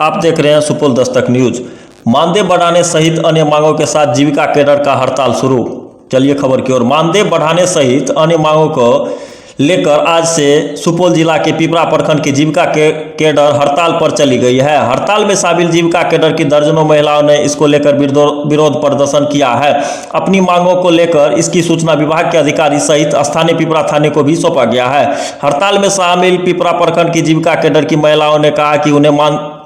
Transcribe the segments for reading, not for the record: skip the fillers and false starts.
आप देख रहे हैं सुपौल दस्तक न्यूज। मानदेय बढ़ाने सहित अन्य मांगों के साथ जीविका कैडर का हड़ताल शुरू। चलिए खबर की ओर। मानदेय बढ़ाने सहित अन्य मांगों को लेकर आज से सुपौल जिला के पिपरा प्रखंड की जीविका कैडर हड़ताल पर चली गई है। हड़ताल में शामिल जीविका कैडर की दर्जनों महिलाओं ने इसको लेकर विरोध प्रदर्शन किया है। अपनी मांगों को लेकर इसकी सूचना विभाग के अधिकारी सहित स्थानीय पिपरा थाने को भी सौंपा गया है। हड़ताल में शामिल पिपरा प्रखंड की जीविका कैडर की महिलाओं ने कहा कि उन्हें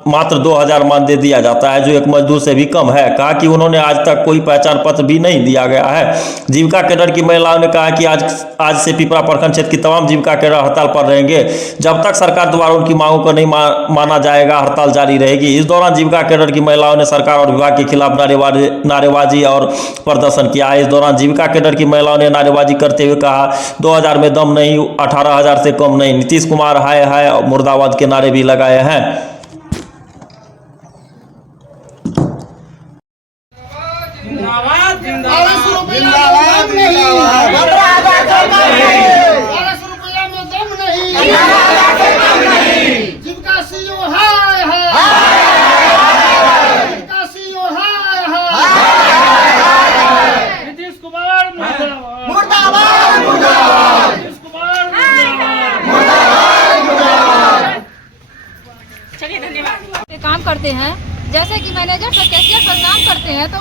मात्र 2000 मानदेय दिया जाता है, जो एक मजदूर से भी कम है। कहा कि उन्होंने आज तक कोई पहचान पत्र भी नहीं दिया गया है। जीविका कैडर की महिलाओं ने कहा कि आज से पिपरा प्रखंड क्षेत्र की तमाम जीविका कैडर हड़ताल पर रहेंगे। जब तक सरकार द्वारा उनकी मांगों को नहीं माना जाएगा, हड़ताल जारी रहेगी। इस दौरान जीविका कैडर की महिलाओं ने सरकार और विभाग के खिलाफ नारेबाजी और प्रदर्शन किया है। इस दौरान जीविका कैडर की महिलाओं ने नारेबाजी करते हुए कहा, 2000 में दम नहीं, 18,000 से कम नहीं। नीतीश कुमार हाय हाय मुर्दाबाद के नारे भी लगाए हैं। जिंदाबाद जिंदाबाद जिंदाबाद जिंदाबाद 1200 रुपया में दम नहीं। जिनका सीओ हाय हाय, जिनका सीओ हाय हाय। नीतीश कुमार मुर्दाबाद मुर्दाबाद, नीतीश कुमार मुर्दाबाद। चलिए धन्यवाद। काम करते हैं जैसे कि मैनेजर सर, कैशियर सर काम करते हैं तो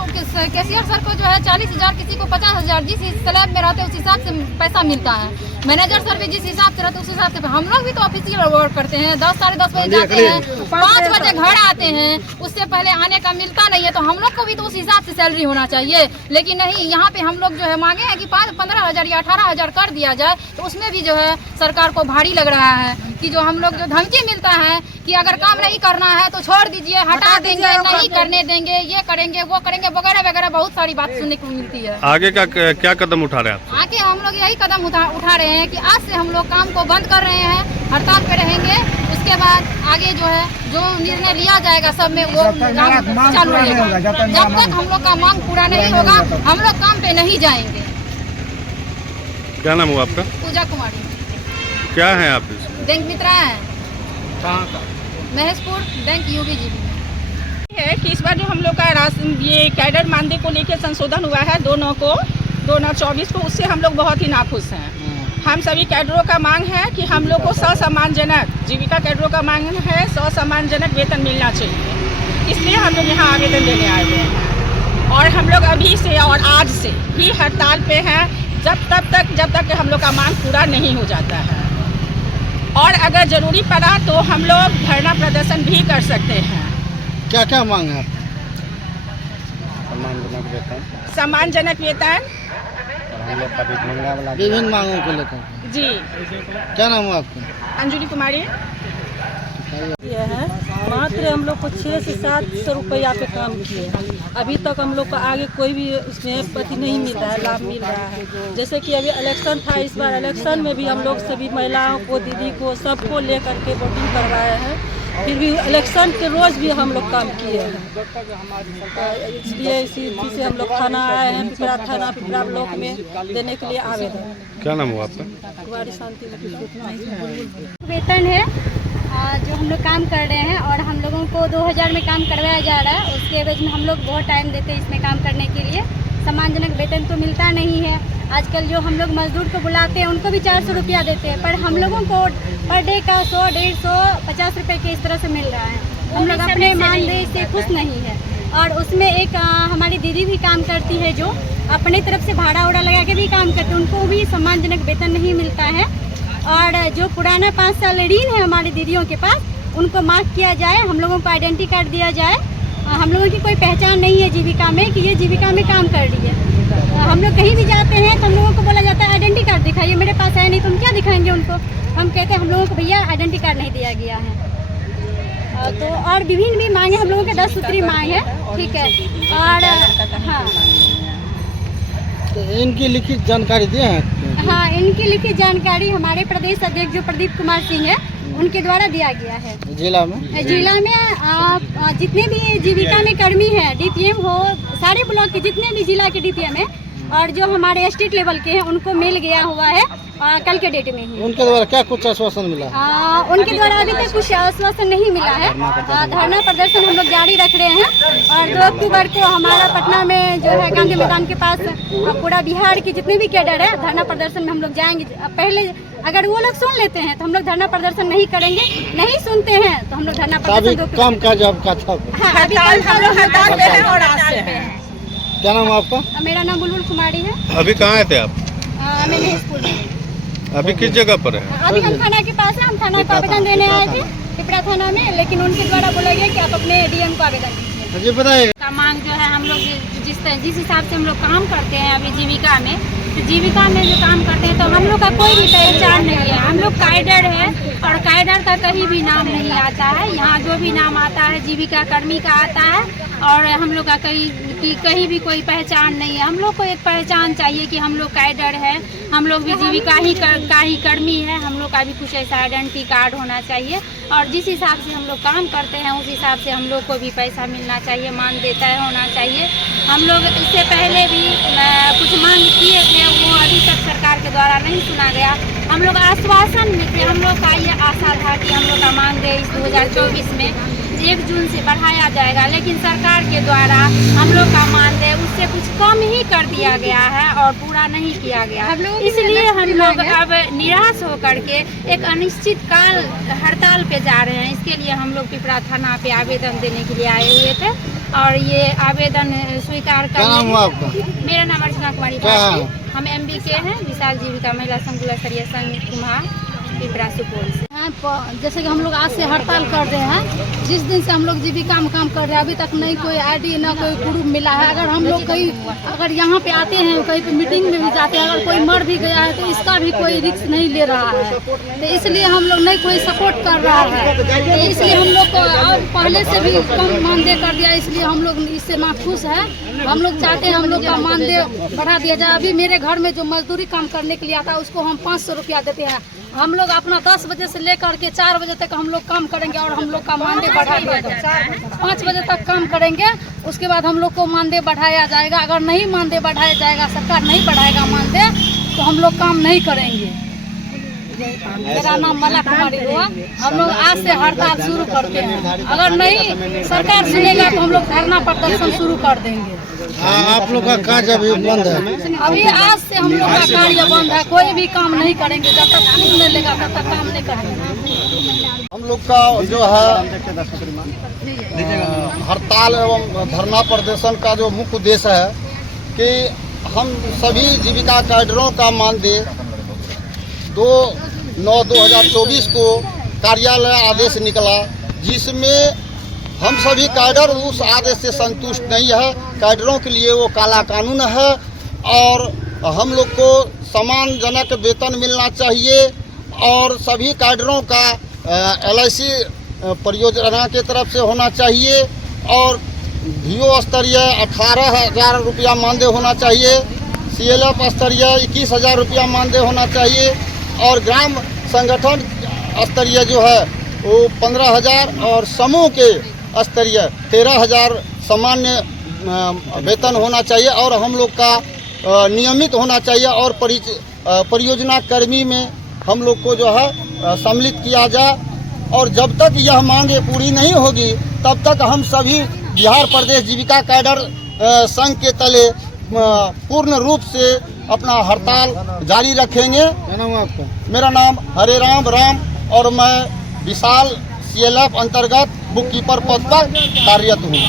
कैशियर सर को जो है 40,000, किसी को 50,000, जिस स्लैब में रहते हैं उस हिसाब से पैसा मिलता है। मैनेजर सर भी जिस हिसाब से रहते हैं उस हिसाब से। हम लोग भी तो ऑफिशियल वर्क करते हैं, 10 साढ़े 10 बजे जाते हैं, 5 बजे घर आते हैं। उससे पहले आने का मिलता नहीं है, तो हम लोग को भी तो उस हिसाब से सैलरी होना चाहिए। लेकिन नहीं, यहाँ पे हम लोग जो है मांगे हैं कि 15,000 या 18,000 कर दिया जाए, तो उसमें भी जो है सरकार को भारी लग रहा है कि जो हम लोग जो धमकी मिलता है कि अगर काम नहीं करना है तो छोड़ दीजिए, हटा देंगे, नहीं करने देंगे, ये करेंगे वो करेंगे वगैरह वगैरह बहुत सारी बात सुनने को मिलती है। आगे का क्या कदम उठा रहे हैं? आगे हम लोग यही कदम उठा रहे हैं कि आज से हम लोग काम को बंद कर रहे हैं, हड़ताल पे रहेंगे। उसके बाद आगे जो है जो निर्णय लिया जाएगा सब में वो काम चालू रहेगा। जब तक हम लोग का मांग पूरा नहीं होगा हम लोग काम पे नहीं जाएंगे। क्या नाम हुआ आपका? पूजा कुमारी। क्या है आप? बैंक मित्रा है। कहाँ का? महेशपुर बैंक UBGB है कि इस बार जो हम लोग का ये कैडर मानदेय को लेकर संशोधन हुआ है 2/9/2024 को, उससे हम लोग बहुत ही नाखुश हैं। हम सभी कैडरों का मांग है कि हम लोग को ससम्मानजनक, जीविका कैडरों का मांग है ससम्मानजनक वेतन मिलना चाहिए। इसलिए हम लोग यहाँ आवेदन देने आए हुए हैं और हम लोग अभी से और आज से ही हड़ताल पे हैं जब तक हम लोग का मांग पूरा नहीं हो जाता है। और अगर ज़रूरी पड़ा तो हम लोग धरना प्रदर्शन भी कर सकते हैं। क्या क्या मांग है? सम्मानजनक वेतन, विभिन्न मांगों को लेकर। जी। क्या नाम है आपका? अंजुली कुमारी। ये है मात्र हम लोग को 600 से 700 रुपया पे काम किए हैं। अभी तक हम लोग को आगे कोई भी उसमें पति नहीं मिल रहा है, लाभ मिल रहा है। जैसे कि अभी इलेक्शन था, इस बार इलेक्शन में भी हम लोग सभी महिलाओं को, दीदी को, सबको लेकर के वोटिंग करवाए हैं। फिर भी इलेक्शन के रोज़ भी हम लोग काम किए हैं। इसलिए इसी से हम लोग थाना आए हैं, पिपरा थाना, पिपरा ब्लॉक में देने के लिए आवेदन। क्या नाम हुआ आपका? कुमारी शांति। वेतन है जो हम लोग काम कर रहे हैं और हम लोगों को 2000 में काम करवाया जा रहा है। उसके एवज में हम लोग बहुत टाइम देते हैं इसमें काम करने के लिए। सम्मानजनक वेतन तो मिलता नहीं है। आजकल जो हम लोग मजदूर को बुलाते हैं उनको भी 400 रुपया देते हैं, पर हम लोगों को पर डे का 100, 150, 50 रुपये के इस तरह से मिल रहा है। हम लोग अपने मानदेय से खुश नहीं है। और उसमें एक हमारी दीदी भी काम करती है जो अपने तरफ से भाड़ा उड़ा लगा के भी काम करते हैं, उनको भी सम्मानजनक वेतन नहीं मिलता है। और जो पुराना 5 साल ऋण है हमारी दीदियों के पास, उनको माफ़ किया जाए, हम लोगों को आइडेंटिटी कार्ड दिया जाए। हम लोगों की कोई पहचान नहीं है जीविका में कि ये जीविका में काम कर रही है। हम लोग कहीं भी जाते हैं तो हम लोगों को बोला जाता है आइडेंटिटी कार्ड दिखाइए, मेरे पास है नहीं, तुम क्या दिखाएंगे उनको? हम कहते हैं हम लोगों को भैया आइडेंटिटी कार्ड नहीं दिया गया है। तो और विभिन्न भी मांगे हम लोगों के 10 सूत्री मांग है, ठीक है। और हाँ, तो इनकी लिखित जानकारी दिए हैं? हाँ, इनकी लिखित जानकारी हमारे प्रदेश अध्यक्ष जो प्रदीप कुमार सिंह है उनके द्वारा दिया गया है। जिला में जितने भी जीविका में कर्मी हैं, DPM हो, सारे ब्लॉक के जितने भी जिला के DPM है और जो हमारे स्टेट लेवल के हैं उनको मिल गया हुआ है। कल के डेट में ही। उनके द्वारा क्या कुछ आश्वासन मिला? उनके द्वारा अभी तक कुछ आश्वासन नहीं मिला है। धरना प्रदर्शन हम लोग जारी रख रहे हैं और 2 अक्टूबर को हमारा पटना में जो है गांधी मैदान के पास पूरा बिहार के जितने भी कैडर है धरना प्रदर्शन में हम लोग जाएंगे। पहले अगर वो लोग सुन लेते हैं तो हम लोग धरना प्रदर्शन नहीं करेंगे, नहीं सुनते हैं तो हम लोग धरना प्रदर्शन काम काज आपका था? हाँ, अभी हड़ताल पे हैं और आज से हैं। क्या नाम है आपका? मेरा नाम बुलबुल कुमारी है। अभी कहाँ थे आप? मैं स्कूल में। अभी किस जगह पर है? अभी हम थाना के पास है। हम थाना को आवेदन देने आए थे पिपरा थाना में, लेकिन उनके द्वारा बोला गया कि आप अपने डीएम को आवेदन दीजिए। जी बताइए। का मांग जो है हम लोग जिस हिसाब से हम लोग काम करते हैं अभी जीविका में, तो जीविका में जो काम करते हैं तो हम लोग का कोई भी पहचान नहीं है। हम लोग कैडर है और कैडर का कहीं भी नाम नहीं आता है। यहाँ जो भी नाम आता है जीविका कर्मी का आता है और हम लोग का कहीं भी कोई पहचान नहीं है। हम लोग को एक पहचान चाहिए कि हम लोग कैडर है, हम लोग भी जीविका का ही कर्मी है। हम लोग का भी कुछ ऐसा आइडेंटिटी कार्ड होना चाहिए और जिस हिसाब से हम लोग काम करते हैं उस हिसाब से हम लोग को भी पैसा मिलना चाहिए, मानदेय तय होना चाहिए। हम लोग इससे पहले भी कुछ मांग किए थे, वो अभी तक सरकार के द्वारा नहीं सुना गया। हम लोग आश्वासन में थे, हम लोग का ये आशा था कि हम लोग का मानदेय इस 2024 में 1 जून से बढ़ाया जाएगा, लेकिन सरकार के द्वारा हम लोग का मानदेय उससे कुछ कम ही कर दिया गया है और पूरा नहीं किया गया। इसलिए हम लोग अब निराश होकर के एक अनिश्चित काल हड़ताल पे जा रहे हैं। इसके लिए हम लोग पिपरा थाना पे आवेदन देने के लिए आए हुए थे और ये आवेदन स्वीकार कर। क्या नाम है आपका? मेरा नाम अर्चना कुमारी भारती। हम MBK हैं, विशाल जीविका महिला संकुल स्तरीय संघ कुम्हार पिपरा सुपौल से। जैसे कि हम लोग आज से हड़ताल कर रहे हैं, जिस दिन से हम लोग जीविका में काम कर रहे हैं अभी तक नहीं कोई ID ना कोई प्रूफ मिला है। अगर हम लोग कहीं अगर यहाँ पे आते हैं कहीं पे मीटिंग में भी जाते हैं, अगर कोई मर भी गया है तो इसका भी कोई रिस्क नहीं ले रहा है। तो इसलिए हम लोग नहीं कोई सपोर्ट कर रहा है, तो इसलिए हम लोग को और पहले से भी कम मानदेय कर दिया, इसलिए हम लोग इससे नाखुश है। हम लोग चाहते हैं हम लोग का मानदेय बढ़ा दिया जाए। अभी मेरे घर में जो मजदूरी काम करने के लिए आता है उसको हम 500 रुपया देते हैं। हम लोग अपना 10 बजे से लेकर के 4 बजे तक हम लोग काम करेंगे और हम लोग का मानदेय बढ़ा दिया जाएगा। 5 बजे तक काम करेंगे, उसके बाद हम लोग को मानदेय बढ़ाया जाएगा। अगर नहीं मानदेय बढ़ाया जाएगा, सरकार नहीं बढ़ाएगा मानदेय, तो हम लोग काम नहीं करेंगे। मेरा नाम मला कुमारी हुआ। हम लोग आज से हड़ताल शुरू करते हैं। अगर नहीं सरकार सुनेगा तो हम लोग धरना प्रदर्शन शुरू कर देंगे। आप लोग का कार्य अभी बंद है? अभी आज से हम लोग का कार्य बंद है, कोई भी काम नहीं करेंगे जब तक छूट नहीं लेगा तब तक काम नहीं करेंगे। हम लोग का जो है हड़ताल एवं धरना प्रदर्शन का जो मुख्य उद्देश्य है कि हम सभी जीविका कैडरों का मानदेय 2/9/2024 को कार्यालय आदेश निकला, जिसमें हम सभी कैडर उस आदेश से संतुष्ट नहीं है। कैडरों के लिए वो काला कानून है और हम लोग को सम्मानजनक वेतन मिलना चाहिए और सभी कैडरों का LIC परियोजना के तरफ से होना चाहिए और VO स्तरीय 18,000 रुपया मानदेय होना चाहिए, CLF स्तरीय 21,000 रुपया मानदेय होना चाहिए और ग्राम संगठन स्तरीय जो है वो 15,000 और समूह के स्तरीय 13,000 सामान्य वेतन होना चाहिए और हम लोग का नियमित होना चाहिए और परियोजना कर्मी में हम लोग को जो है सम्मिलित किया जाए। और जब तक यह मांगे पूरी नहीं होगी तब तक हम सभी बिहार प्रदेश जीविका कैडर संघ के तले पूर्ण रूप से अपना हड़ताल जारी रखेंगे। मेरा नाम हरे राम और मैं विशाल CLF अंतर्गत बुक कीपर पद पर कार्यरत हूँ।